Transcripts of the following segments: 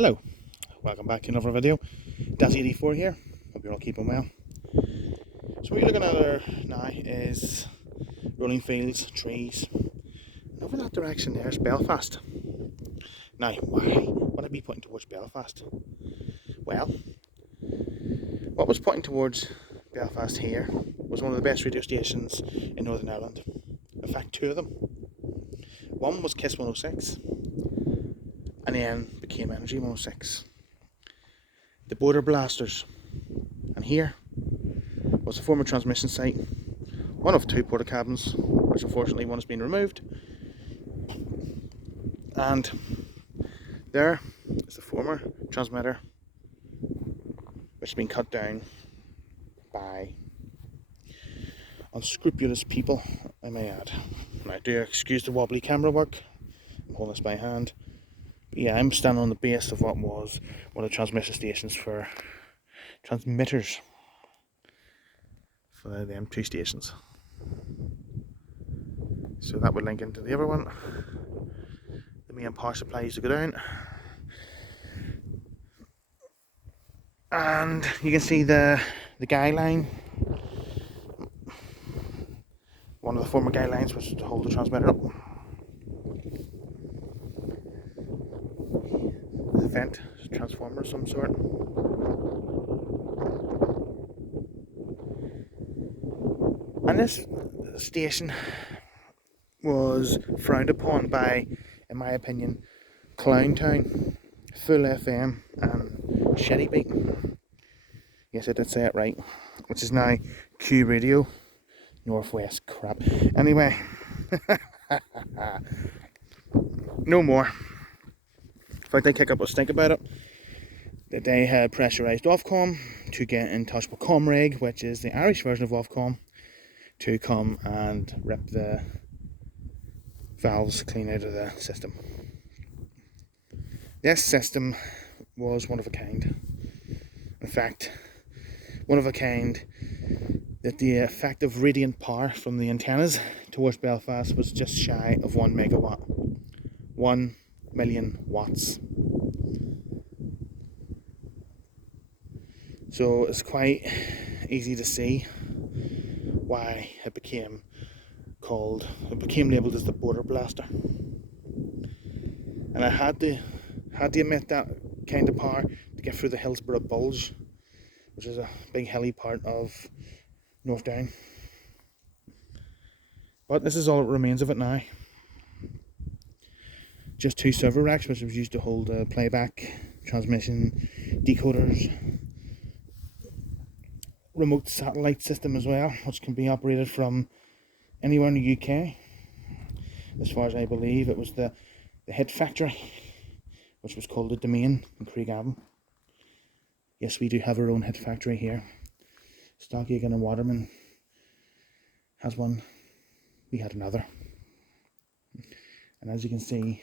Hello, welcome back to another video. Daz84 here, hope you're all keeping well. So what you're looking at there now is rolling fields, trees, and over that direction there's Belfast. Now, why would I be pointing towards Belfast? Well, what was pointing towards Belfast here was one of the best radio stations in Northern Ireland. In fact, two of them. One was Kiss 106, and then became Energy 106. The Border Blasters. And here was a former transmission site, one of two porta cabins, which unfortunately one has been removed. And there is the former transmitter, which has been cut down by unscrupulous people, I may add. Now, do excuse the wobbly camera work, I'm holding this by hand. But yeah, I'm standing on the base of what was one of the transmission stations for transmitters for the M2 stations. So that would link into the other one. The main power supply used to go down. And you can see the guy line. One of the former guy lines was to hold the transmitter up. The vent, transformer of some sort. And this station was frowned upon by, in my opinion, Clown Town, Full FM and Shetty Beat. Yes, I did say it right. Which is now Q Radio, Northwest crap. Anyway, no more. In fact, I kick up a stink about it. That they had pressurised Ofcom to get in touch with Comreg, which is the Irish version of Ofcom, to come and rip the valves clean out of the system. This system was one of a kind. In fact, one of a kind that the effective radiant power from the antennas towards Belfast was just shy of 1 megawatt. 1 million watts. So it's quite easy to see why it became labelled as the Border Blaster. And I had to emit that kind of power to get through the Hillsborough Bulge, which is a big hilly part of North Down. But this is all that remains of it now. Just two server racks, which was used to hold playback, transmission, decoders, remote satellite system as well, which can be operated from anywhere in the UK. As far as I believe, it was the head factory, which was called the Domain in Craigavon. Yes, we do have our own head factory here. Stockygan and Waterman has one. We had another. And as you can see,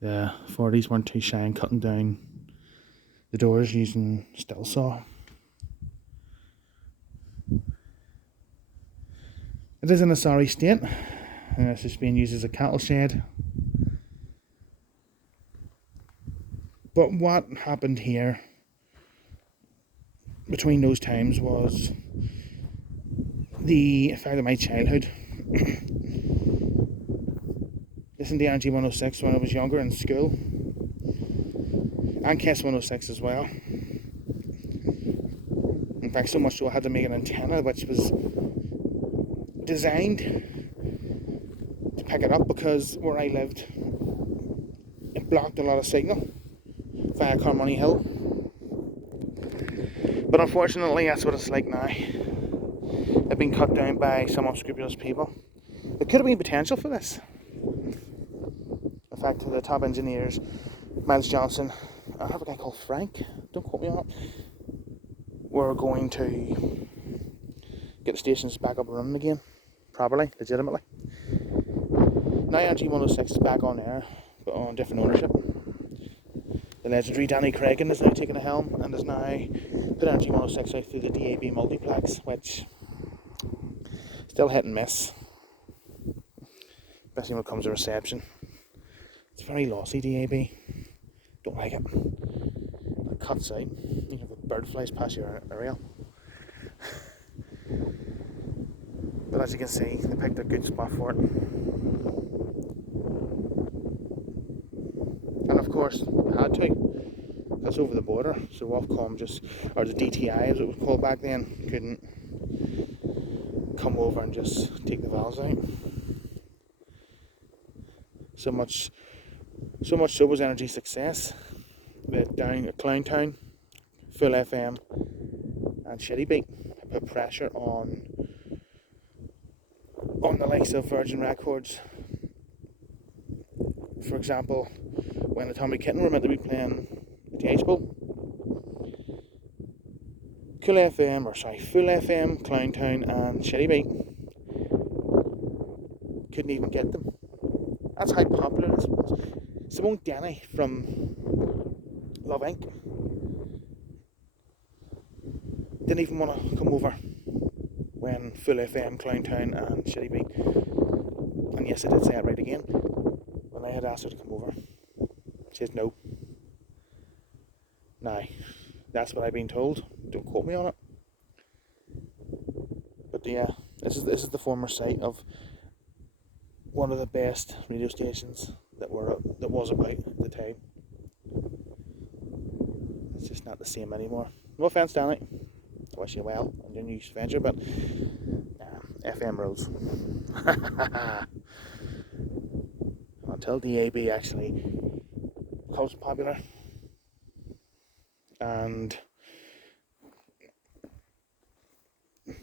the 40s weren't too shy in cutting down the doors using still saw. It is in a sorry state. It's just being used as a cattle shed. But what happened here between those times was the effect of my childhood. Listened to Energy 106 when I was younger in school, and Kiss 106 as well. In fact, so much so I had to make an antenna which was designed to pick it up, because where I lived it blocked a lot of signal via Carmoney Hill. But unfortunately that's what it's like now. It's been cut down by some unscrupulous people. There could have been potential for this. In fact, the top engineers, Miles Johnson, I have a guy called Frank, don't quote me on it, we're going to get the stations back up and running again, properly, legitimately. Now Energy 106 is back on air, but on different ownership. The legendary Danny Cragen is now taking the helm and is now put Energy 106 out through the DAB multiplex, which still hit and miss, especially when it comes to reception. It's very lossy, DAB. Don't like it. It cuts out. You know, the bird flies past your aerial. But as you can see, they picked a good spot for it. And of course, they had to. That's over the border, so Ofcom just, or the DTI as it was called back then, couldn't come over and just take the valves out. So much so was Energy Success that down at Clowntown, Full FM and Shitty Beat put pressure on the likes of Virgin Records. For example, when the Tommy Kitten were meant to be playing the Expo, Full FM, Clowntown and Shitty Beat couldn't even get them. That's how popular this was. Simone Denny from Love Inc. didn't even want to come over when Full FM, Clowntown and Shitty Beat, and yes, I did say it right again, when I had asked her to come over. She says no. Now, that's what I've been told. Don't quote me on it. But yeah, this is the former site of one of the best radio stations that was about at the time. It's just not the same anymore. No offense, Danny. I wish you well on your new venture, but FM rules. Until DAB actually becomes popular, and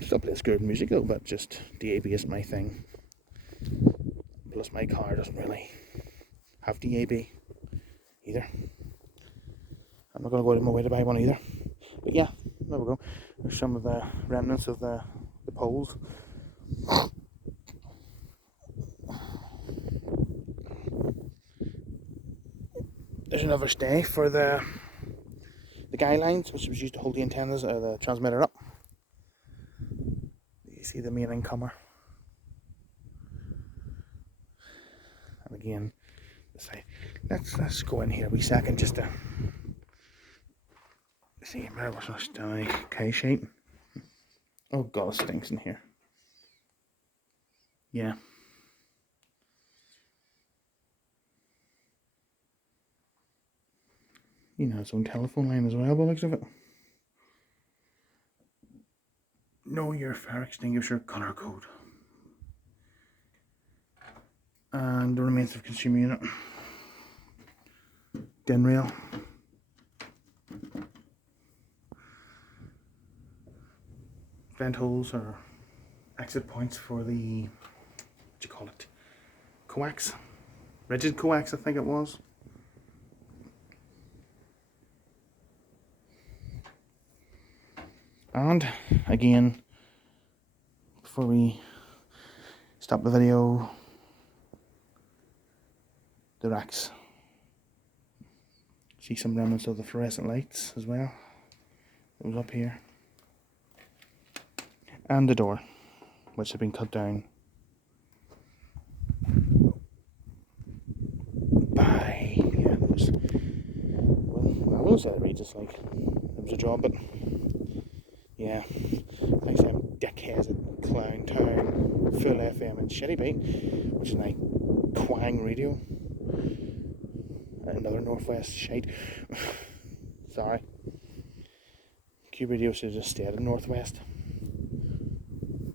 still plays good music though, but just DAB isn't my thing. Plus my car doesn't really have DAB either. I'm not going to go out of my way to buy one either. But yeah, there we go. There's some of the remnants of the poles. There's another stay for the guy lines, which was used to hold the antennas or the transmitter up. You see the main incomer. And again, let's go in here a wee second just to see where was this K-shape. Oh god, it stinks in here. Yeah. You know, its own telephone line as well, by the looks of it. Know your fire extinguisher colour code. And the remains of consumer unit. DIN rail. Vent holes or exit points for the, what do you call it, coax, rigid coax I think it was. And again, before we stop the video, the racks. See some remnants of the fluorescent lights as well. It was up here. And the door, which had been cut down by, yeah, it was, well, I will say outrageous, like, it was a job, but yeah, like them dickheads at Clowntown, Full FM and Shitty Beat, which is like Quang Radio, another Northwest shite. Sorry, Q Radio should have just stayed in Northwest.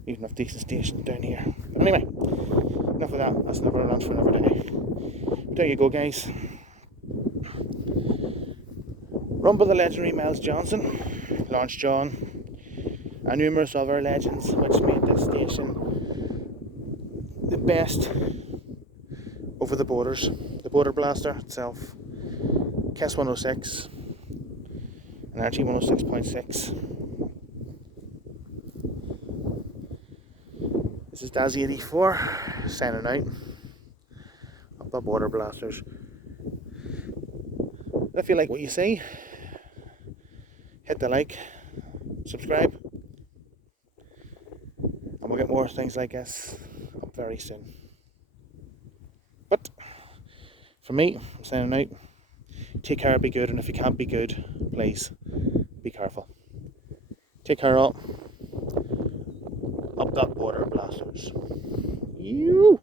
Even if decent stations down here. But anyway, enough of that. That's another lunch for another day. There you go, guys. Run by the legendary Miles Johnson, Lawrence John, and numerous other legends which made this station the best over the borders. The Border Blaster itself, KISS 106, and RG 106.6. This is Dazzy84 signing out of the Border Blasters. If you like what you see, hit the like, subscribe, and we'll get more things like this up very soon. But for me, I'm signing out. Take care, be good, and if you can't be good, please be careful. Take care all. Up that border, blasters. You.